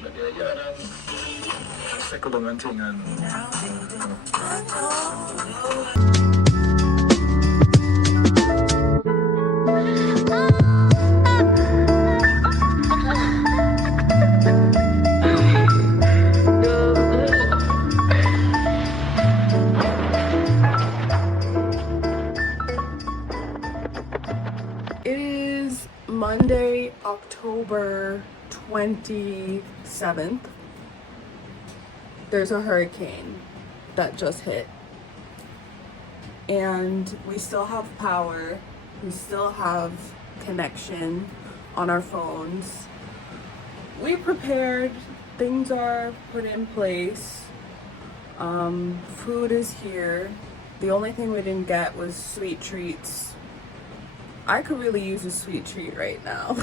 nagyayarang sa kulumantingan. It is Monday, October 27th. There's a hurricane that just hit. And we still have power. We still have connection on our phones. We prepared. Things are put in place. Food is here. The only thing we didn't get was sweet treats. I could really use a sweet treat right now.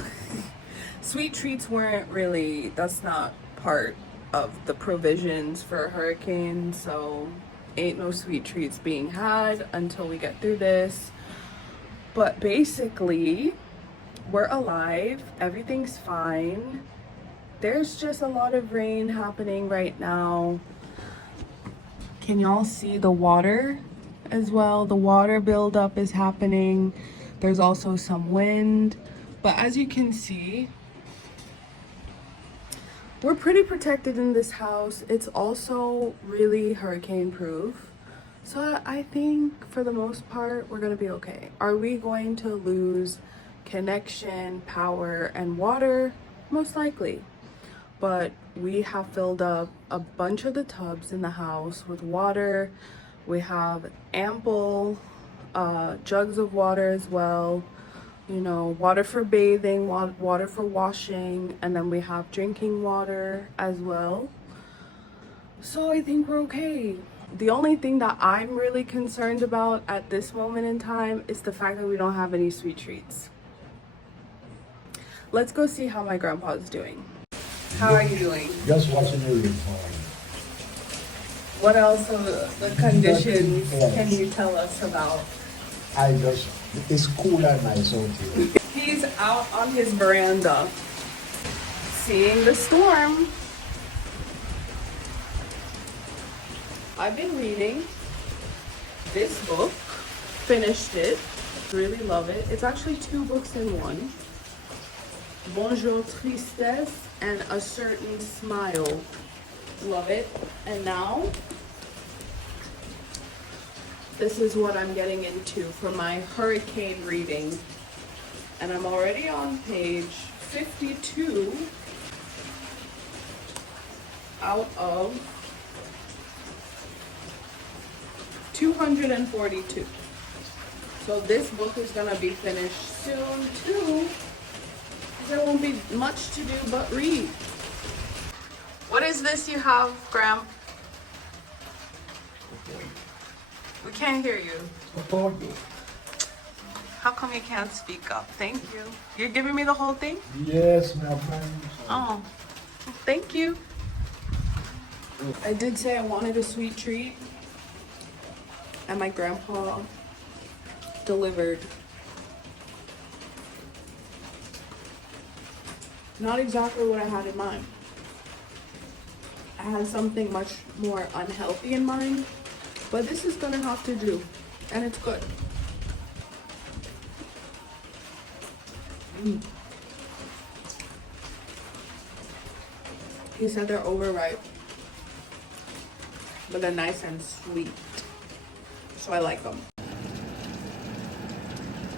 Sweet treats weren't really, that's not part of the provisions for a hurricane, so ain't no sweet treats being had until we get through this. But basically, we're alive, everything's fine. There's just a lot of rain happening right now. Can y'all see the water as well? The water buildup is happening. There's also some wind, but as you can see, we're pretty protected in this house. It's also really hurricane proof. So I think for the most part, we're gonna be okay. Are we going to lose connection, power, and water? Most likely. But we have filled up a bunch of the tubs in the house with water. We have ample jugs of water as well, you know, water for bathing, water for washing, and then we have drinking water as well. So I think we're okay. The only thing that I'm really concerned about at this moment in time is the fact that we don't have any sweet treats. Let's go see how my grandpa's doing. How are you doing? Just watching the rainfall. What else of the conditions can you tell us about? It's cool and nice out here. He's out on his veranda, seeing the storm. I've been reading this book, finished it, really love it. It's actually 2 books in one. Bonjour Tristesse and A Certain Smile. Love it. And now, this is what I'm getting into for my hurricane reading. And I'm already on page 52 out of 242. So this book is gonna be finished soon too. There won't be much to do but read. What is this you have, Graham? We can't hear you. How come you can't speak up? Thank you. You're giving me the whole thing? Yes, my friend. Oh, thank you. I did say I wanted a sweet treat, and my grandpa delivered. Not exactly what I had in mind. I had something much more unhealthy in mind, but this is gonna have to do, and it's good. He said they're overripe, but they're nice and sweet, so I like them.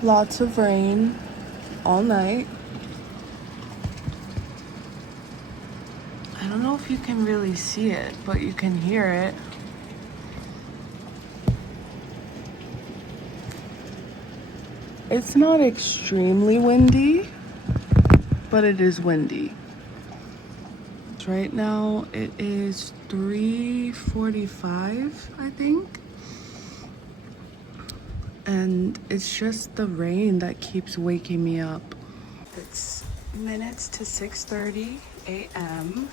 Lots of rain all night. I don't know if you can really see it, but you can hear it. It's not extremely windy, but it is windy. Right now it is 3:45, I think. And it's just the rain that keeps waking me up. It's minutes to 6:30 a.m.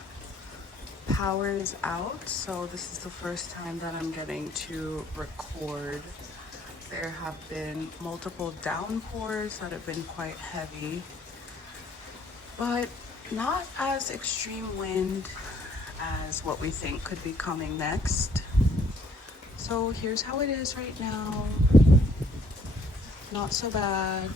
Power is out, so this is the first time that I'm getting to record. There have been multiple downpours that have been quite heavy, but Not as extreme wind as what we think could be coming next. So here's how it is right now. Not so bad.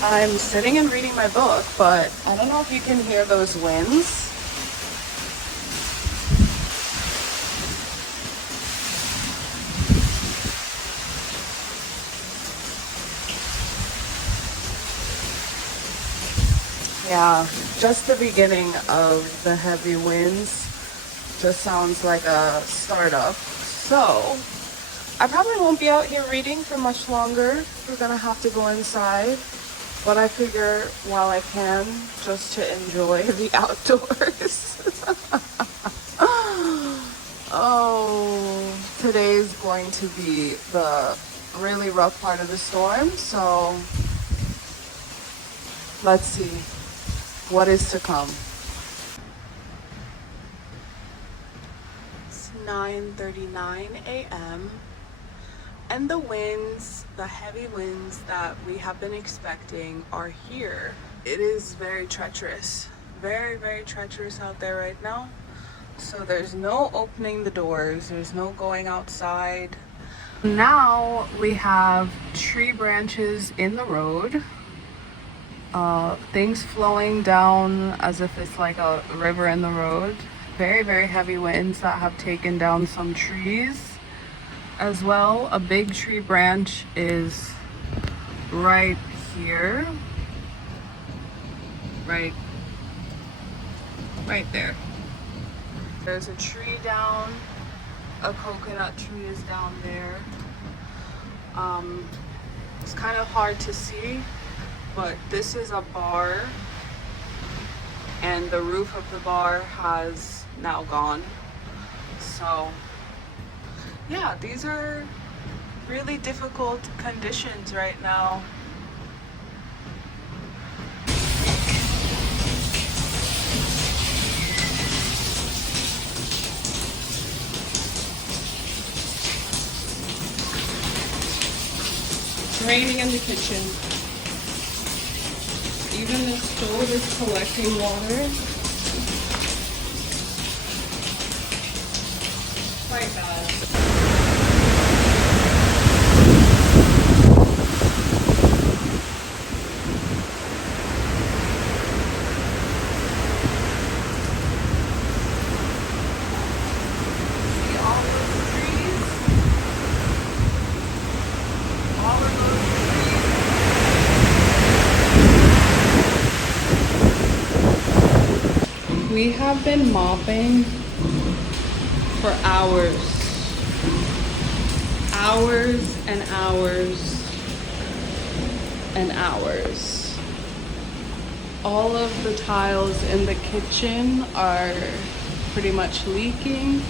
I'm sitting and reading my book, but I don't know if you can hear those winds. Yeah, just the beginning of the heavy winds just sounds like a startup. So I probably won't be out here reading for much longer. We're gonna have to go inside. But I figure while I can, just to enjoy the outdoors. Oh, today's going to be the really rough part of the storm. So let's see what is to come. It's 9:39 a.m. and the winds, the heavy winds that we have been expecting are here. It is very treacherous, very, very treacherous out there right now. So there's no opening the doors, there's no going outside. Now we have tree branches in the road. Things flowing down as if it's like a river in the road. Very, very heavy winds that have taken down some trees as well. A big tree branch is right here. Right there. There's a tree down. A coconut tree is down there. It's kind of hard to see, but this is a bar, and the roof of the bar has now gone. So yeah, these are really difficult conditions right now. It's raining in the kitchen. Even the stove is collecting water. Quite bad. See all those trees? All of those trees. We have been mopping for hours. Hours and hours and hours. All of the tiles in the kitchen are pretty much leaking.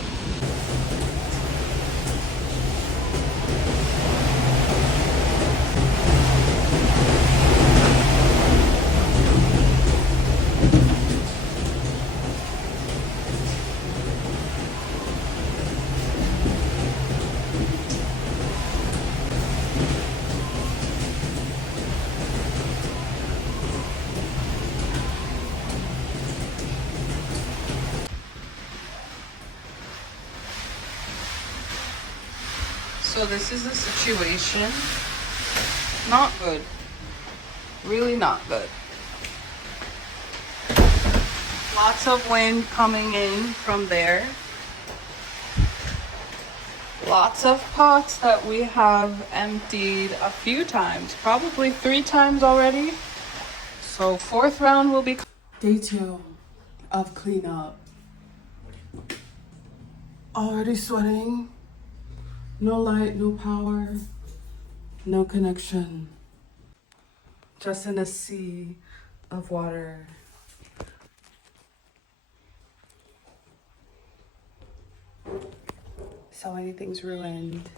So this is the situation. Not good. Really not good. Lots of wind coming in from there. Lots of pots that we have emptied a few times, probably 3 times already. So 4th round will be day 2 of cleanup. Already sweating. No light, no power, no connection. Just in a sea of water. So many things ruined.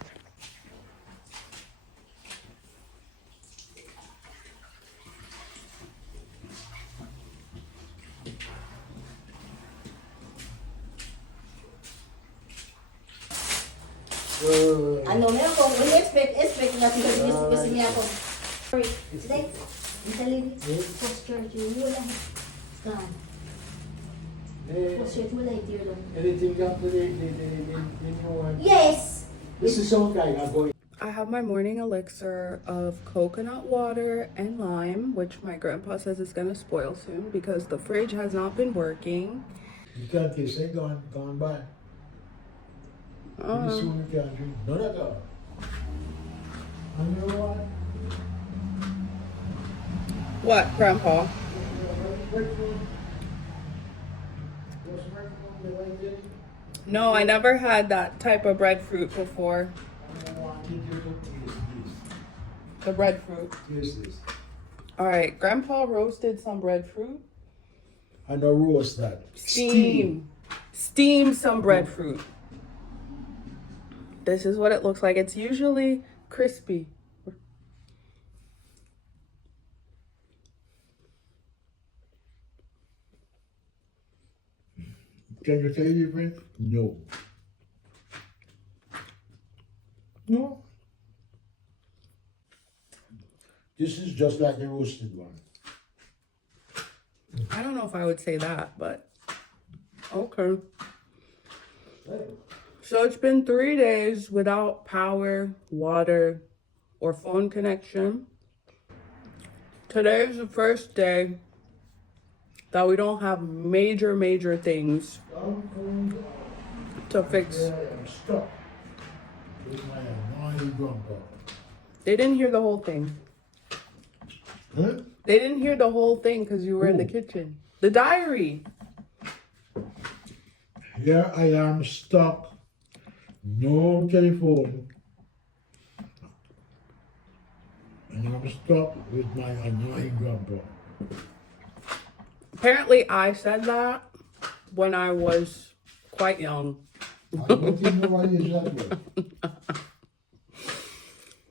Ano, meron kong expect natin kasi niya ako. Today, Italy, post-church, wala. Scan. Post-church, wala ito yun. Anything up to the new one? Yes! This is some guy I'm going. I have my morning elixir of coconut water and lime, which my grandpa says is gonna spoil soon because the fridge has not been working. You can't taste it, gone bad. Pretty soon you can't drink none at all. And you know what? What, Grandpa? No, I never had that type of breadfruit before. The breadfruit. Taste this. All right, Grandpa roasted some breadfruit. And a roast that. Steam some breadfruit. This is what it looks like. It's usually crispy. Can you tell the difference? No. No. This is just like the roasted one. I don't know if I would say that, but okay. So it's been 3 days without power, water, or phone connection. Today is the first day that we don't have major things to fix. I'm stuck with my annoying grandpa. They didn't hear the whole thing. Huh? They didn't hear the whole thing because you were in the kitchen. The diary. Here I am stuck. No telephone. And I'm stuck with my annoying grandpa. Apparently, I said that when I was quite young. I don't think nobody is that way.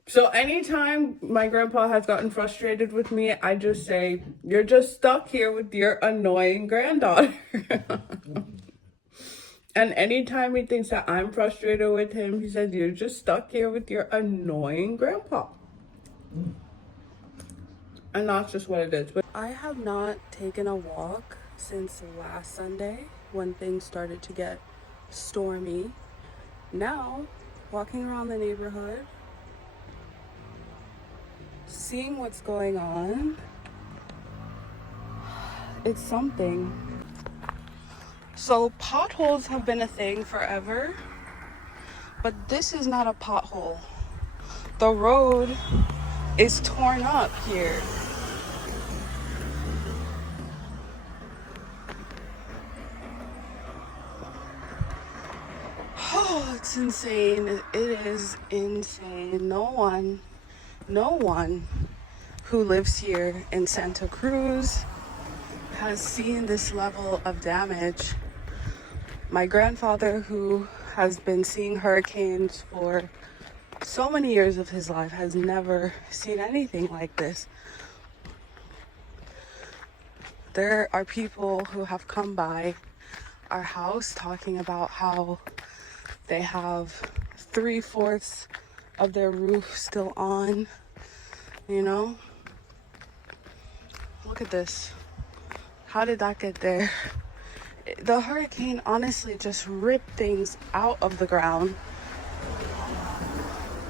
So anytime my grandpa has gotten frustrated with me, I just say, "You're just stuck here with your annoying granddaughter." And anytime he thinks that I'm frustrated with him, he says, "You're just stuck here with your annoying grandpa." And that's just what it is. But I have not taken a walk since last Sunday when things started to get stormy. Now, walking around the neighborhood, seeing what's going on, it's something. So potholes have been a thing forever, but this is not a pothole. The road is torn up here. Oh, it's insane. It is insane. No one who lives here in Santa Cruz has seen this level of damage. My grandfather, who has been seeing hurricanes for so many years of his life, has never seen anything like this. There are people who have come by our house talking about how they have 3/4 of their roof still on, you know? Look at this. How did that get there? The hurricane honestly just ripped things out of the ground,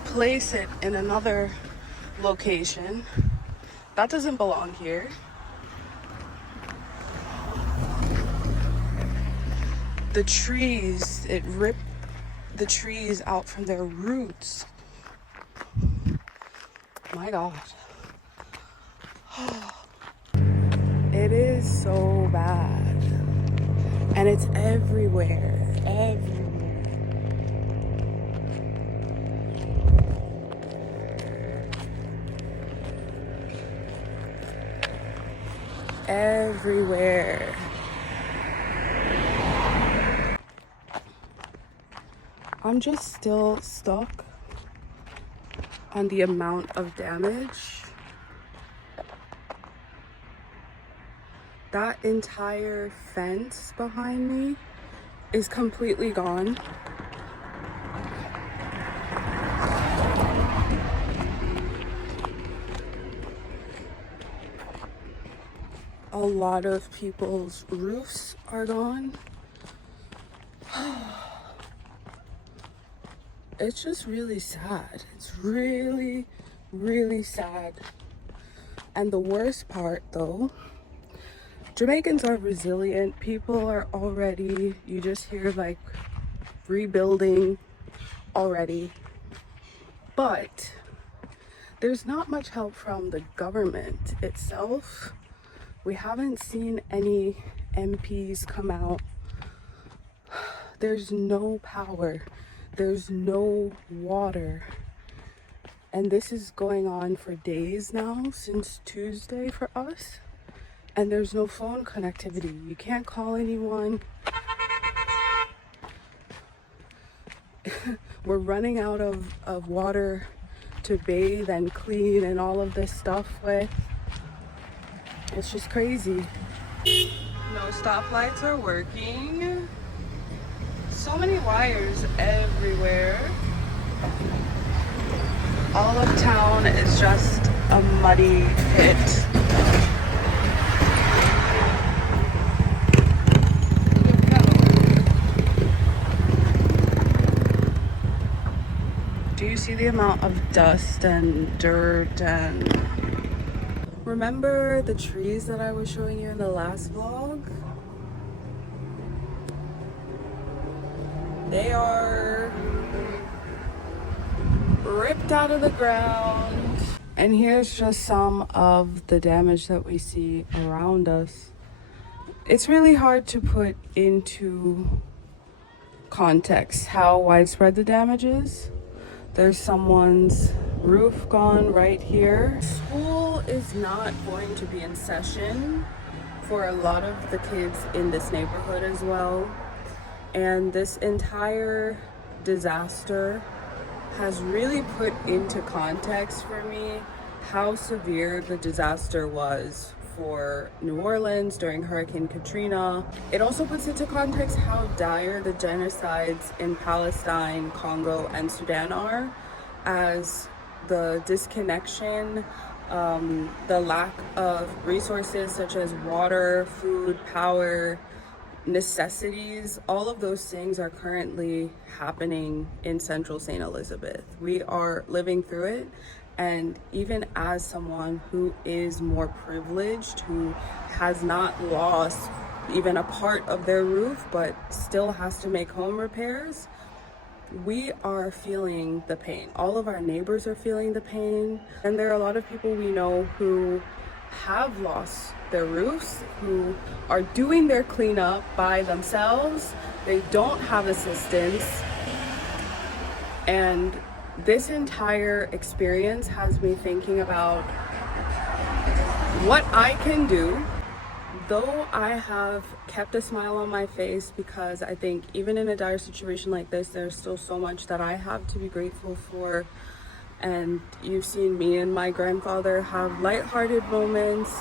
place it in another location. That doesn't belong here. The trees, it ripped the trees out from their roots. My God. It is so bad. And it's everywhere. Everywhere. I'm just still stuck on the amount of damage. That entire fence behind me is completely gone. a lot of people's roofs are gone. It's just really sad. It's really, really sad. And the worst part though, Jamaicans are resilient. People are already, you just hear like rebuilding already. But there's not much help from the government itself. We haven't seen any MPs come out. There's no power. There's no water. And this is going on for days now, since Tuesday for us. And there's no phone connectivity. You can't call anyone. We're running out of water to bathe and clean and all of this stuff with. It's just crazy. No stoplights are working. So many wires everywhere. All of town is just a muddy pit. Do you see the amount of dust and dirt and... Remember the trees that I was showing you in the last vlog? They are ripped out of the ground. And here's just some of the damage that we see around us. It's really hard to put into context how widespread the damage is. There's someone's roof gone right here. School is not going to be in session for a lot of the kids in this neighborhood as well. And this entire disaster has really put into context for me how severe the disaster was for New Orleans during Hurricane Katrina. It also puts into context how dire the genocides in Palestine, Congo, and Sudan are, as the disconnection, the lack of resources such as water, food, power, necessities, all of those things are currently happening in central St. Elizabeth. We are living through it. And even as someone who is more privileged, who has not lost even a part of their roof, but still has to make home repairs, we are feeling the pain. All of our neighbors are feeling the pain. And there are a lot of people we know who have lost their roofs, who are doing their cleanup by themselves. They don't have assistance. And this entire experience has me thinking about what I can do. Though I have kept a smile on my face, because I think even in a dire situation like this, there's still so much that I have to be grateful for. And you've seen me and my grandfather have lighthearted moments.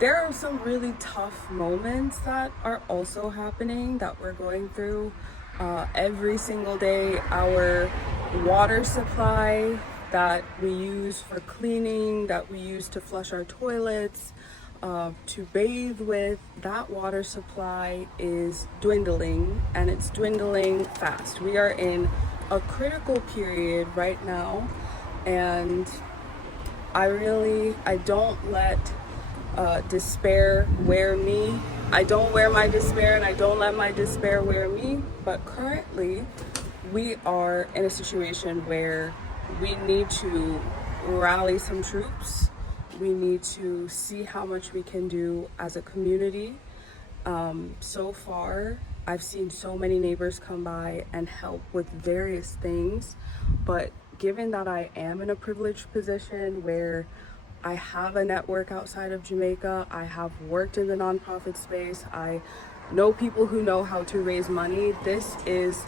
There are some really tough moments that are also happening, that we're going through every single day. Our water supply that we use for cleaning, that we use to flush our toilets, to bathe with, that water supply is dwindling, and it's dwindling fast. We are in a critical period right now, and I don't let despair wear me. I don't wear my despair, and I don't let my despair wear me. But currently we are in a situation where we need to rally some troops. We need to see how much we can do as a community. So far, I've seen so many neighbors come by and help with various things, but given that I am in a privileged position where I have a network outside of Jamaica, I have worked in the nonprofit space, I know people who know how to raise money, this is,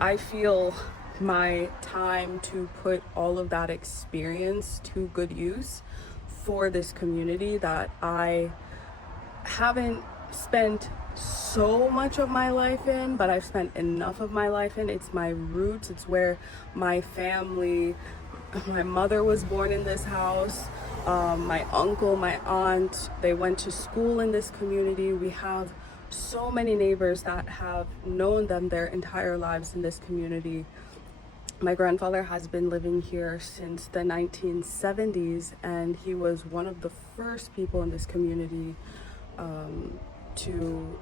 I feel, my time to put all of that experience to good use for this community that I haven't spent so much of my life in, but I've spent enough of my life in. It's my roots. It's where my family, my mother was born in this house. My uncle, my aunt, they went to school in this community. We have so many neighbors that have known them their entire lives in this community. My grandfather has been living here since the 1970s, and he was one of the first people in this community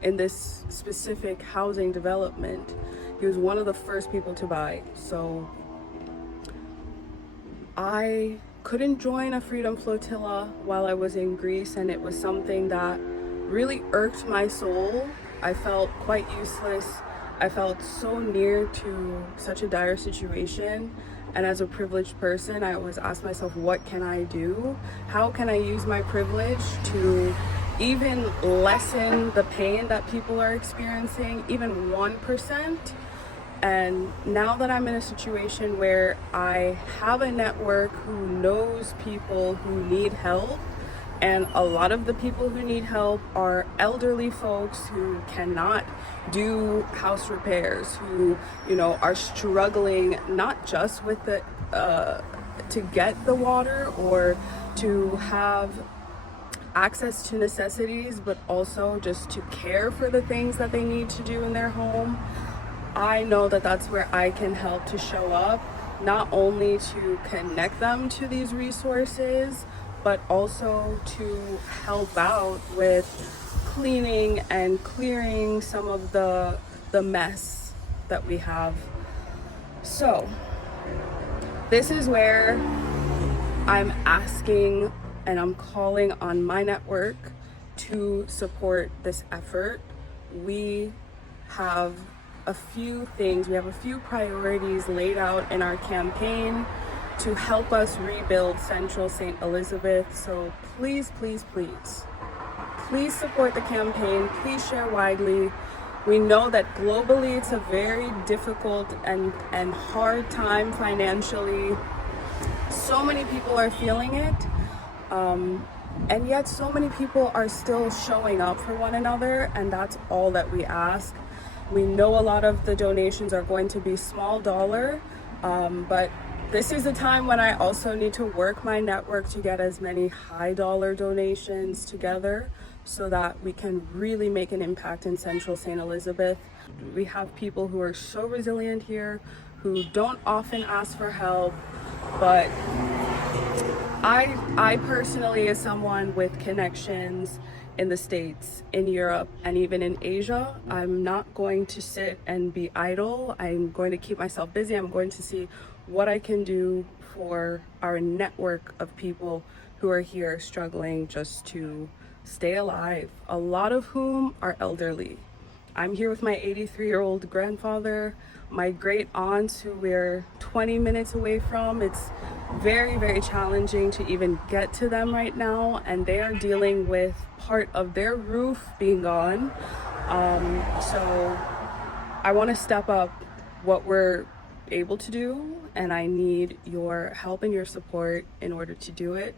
in this specific housing development. He was one of the first people to buy. So I couldn't join a freedom flotilla while I was in Greece, and it was something that really irked my soul. I felt quite useless. I felt so near to such a dire situation, and as a privileged person, I always asked myself, what can I do? How can I use my privilege to even lessen the pain that people are experiencing, even 1%? And now that I'm in a situation where I have a network who knows people who need help, and a lot of the people who need help are elderly folks who cannot do house repairs, who, are struggling not just with the to get the water or to have access to necessities, but also just to care for the things that they need to do in their home. I know that that's where I can help to show up, not only to connect them to these resources, but also to help out with cleaning and clearing some of the mess that we have. So this is where I'm asking and I'm calling on my network to support this effort. We have a few things, we have a few priorities laid out in our campaign to help us rebuild Central St. Elizabeth. So please, please, please support the campaign. Please share widely. We know that globally it's a very difficult and hard time financially. So many people are feeling it. And yet so many people are still showing up for one another, and that's all that we ask. We know a lot of the donations are going to be small dollar, but this is a time when I also need to work my network to get as many high dollar donations together so that we can really make an impact in Central St. Elizabeth. We have people who are so resilient here, who don't often ask for help, but I personally, as someone with connections in the States, in Europe, and even in Asia, I'm not going to sit and be idle. I'm going to keep myself busy. I'm going to see what I can do for our network of people who are here struggling just to stay alive, a lot of whom are elderly. I'm here with my 83-year-old grandfather, my great aunts who we're 20 minutes away from. It's very, very challenging to even get to them right now, and they are dealing with part of their roof being gone. So I want to step up what we're able to do, and I need your help and your support in order to do it.